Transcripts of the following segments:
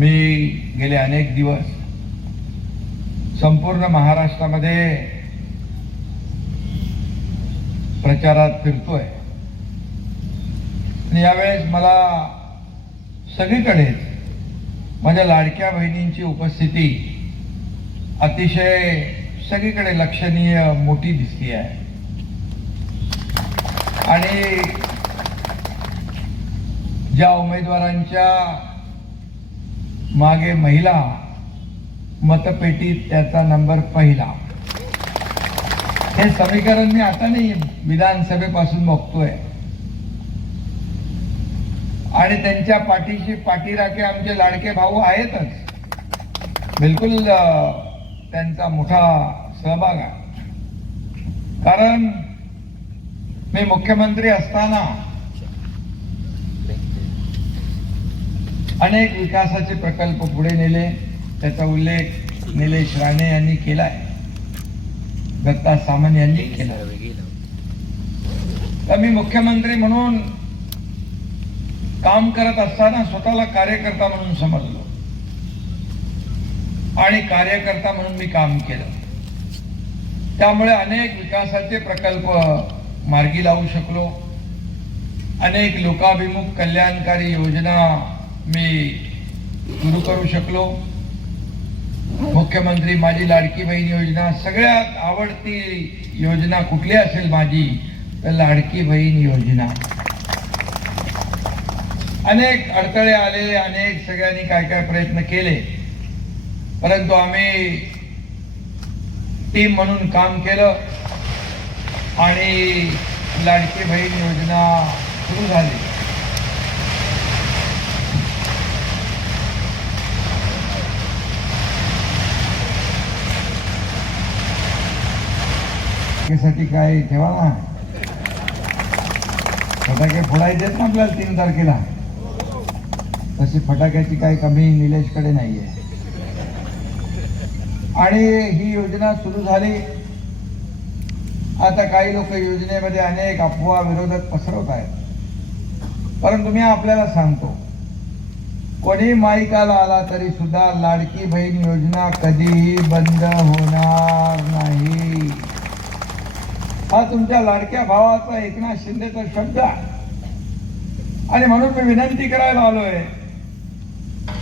मी गेले अनेक दिवस संपूर्ण महाराष्ट्रामध्ये प्रचारात फिरतोय. आणि यावेळेस मला सगळीकडेच माझ्या लाडक्या बहिणींची उपस्थिती अतिशय सगळीकडे लक्षणीय मोठी दिसती आहे. आणि ज्या उमेदवारांच्या मागे महिला मतपेटीत त्याचा नंबर पहिला. हे समीकरण मी आता नाही विधानसभेपासून बघतोय. आणि त्यांच्या पाठीशी पाठीराखे आमचे लाडके भाऊ आहेतच. बिलकुल त्यांचा मोठा सहभाग आहे. कारण मी मुख्यमंत्री असताना अनेक विकासाचे प्रकल्प पुढे नेले. त्याचा उल्लेख निलेश राणे यांनी केलाय. दत्ता सामंत यांनी केला तर मी मुख्यमंत्री म्हणून काम करत असताना स्वतःला कार्यकर्ता म्हणून समजलो. आणि कार्यकर्ता म्हणून मी काम केलं. त्यामुळे अनेक विकासाचे प्रकल्प मार्गी लावू शकलो. अनेक लोकाभिमुख कल्याणकारी योजना मी सुरू करू शकलो. मुख्यमंत्री माझी लाडकी बहीण योजना सगळ्यात आवडती योजना कुठली असेल माझी? तर लाडकी बहीण योजना. अनेक अडथळे आले अनेक सगळ्यांनी काय काय प्रयत्न केले. परंतु आम्ही टीम म्हणून काम केलं आणि लाडकी बहीण योजना सुरू झाली. साठी काय ठेवा ना फटाके फोडायचेत ना आपल्याला तीन तारखेला? तशी फटाक्याची काही कमी निलेशकडे नाहीये. आणि ही योजना सुरू झाली. आता काही लोक योजनेमध्ये अनेक अफवा विरोधक पसरवत आहेत. परंतु मी आपल्याला सांगतो कोणी माईकाला आला तरी सुद्धा लाडकी बहीण योजना कधीही बंद होणार नाही. हा तुमच्या लाडक्या भावाचा एकनाथ शिंदेचा शब्द आणि म्हणून मी विनंती करायला आलोय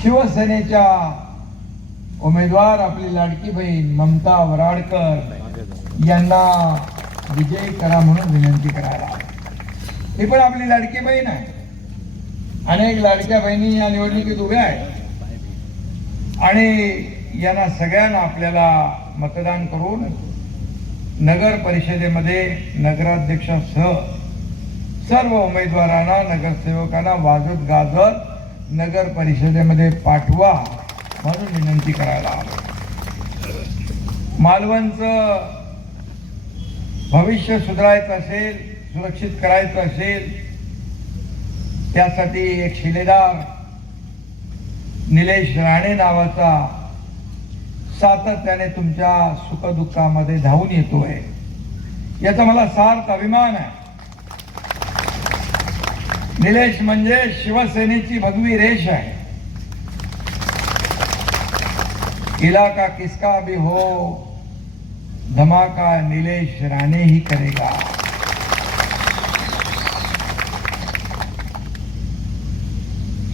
शिवसेनेच्या उमेदवार आपली लाडकी बहीण ममता वराडकर यांना विजयी करा म्हणून विनंती करायला ही पण आपली लाडकी बहीण आहे. अनेक लाडक्या बहिणी या निवडणुकीत उभ्या आहेत. आणि यांना सगळ्यांना आपल्याला मतदान करून नगर परिषदेमध्ये नगराध्यक्षासह सर्व उमेदवारांना नगरसेवकांना वाजत गाजत नगर परिषदेमध्ये पाठवा म्हणून विनंती करायला आलो. मालवणचं भविष्य सुधारायचं असेल सुरक्षित करायचं असेल त्यासाठी एक शिलेदार निलेश राणे नावाचा सातत्याने तुमच्या सुखदुःखामध्ये धावून येतोय. याचा मला सार्थ अभिमान आहे. निलेश म्हणजे शिवसेनेची भगवी रेष आहे. इलाका किसका भी हो धमाका निलेश राणे ही करेगा.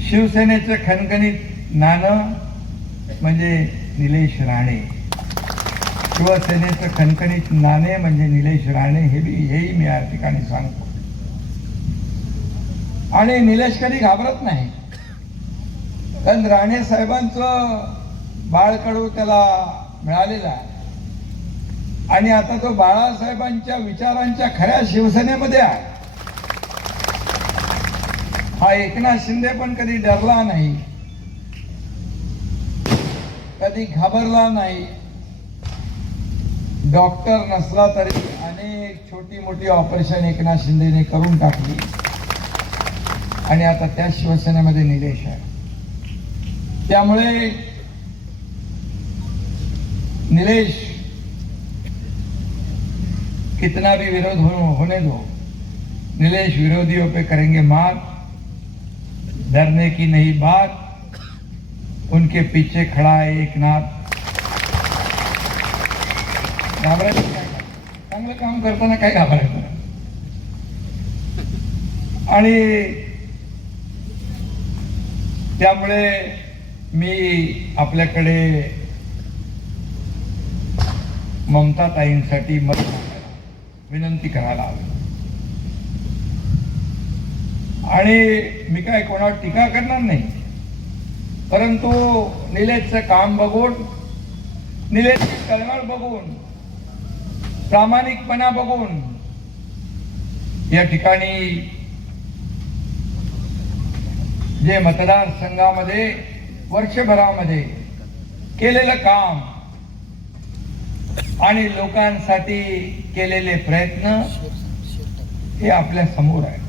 शिवसेनेचे खणखणीत नाणं म्हणजे निलेश राणे. शिवसेनेचं खणखणीत नाणे म्हणजे निलेश राणे हे बी हेही मी या ठिकाणी सांगतो. आणि निलेश कधी घाबरत नाही. कारण राणे साहेबांचं बाळकडू त्याला मिळालेला आहे. आणि आता तो बाळासाहेबांच्या विचारांच्या खऱ्या शिवसेनेमध्ये आहे. हा एकनाथ शिंदे पण कधी डरला नाही. कधी घाबरला नाही. डॉक्टर नसला तरी अनेक छोटी मोठी ऑपरेशन एकनाथ शिंदेने करून टाकली. आणि आता त्या शिवसेनेमध्ये निलेश आहे. त्यामुळे निलेश कितना भी विरोध हो, होने दो. निलेश विरोधियों पे करेंगे मात. डरने की नहीं बात. उनके पीछे खड़ा है एक नाथ। घाबरायचं काय चांगलं काम करताना काय घाबरायचं आणि त्यामुळे मी आपल्याकडे ममता ताईंसाठी मत विनंती करायला आलो. आणि मी काय कोणावर टीका करणार नाही. परंतु निलेशचं काम बघून निलेशची कळवळ बघून प्रामाणिकपणा बघून या ठिकाणी जे मतदारसंघामध्ये वर्षभरामध्ये केलेलं काम आणि लोकांसाठी केलेले प्रयत्न हे आपल्यासमोर आहे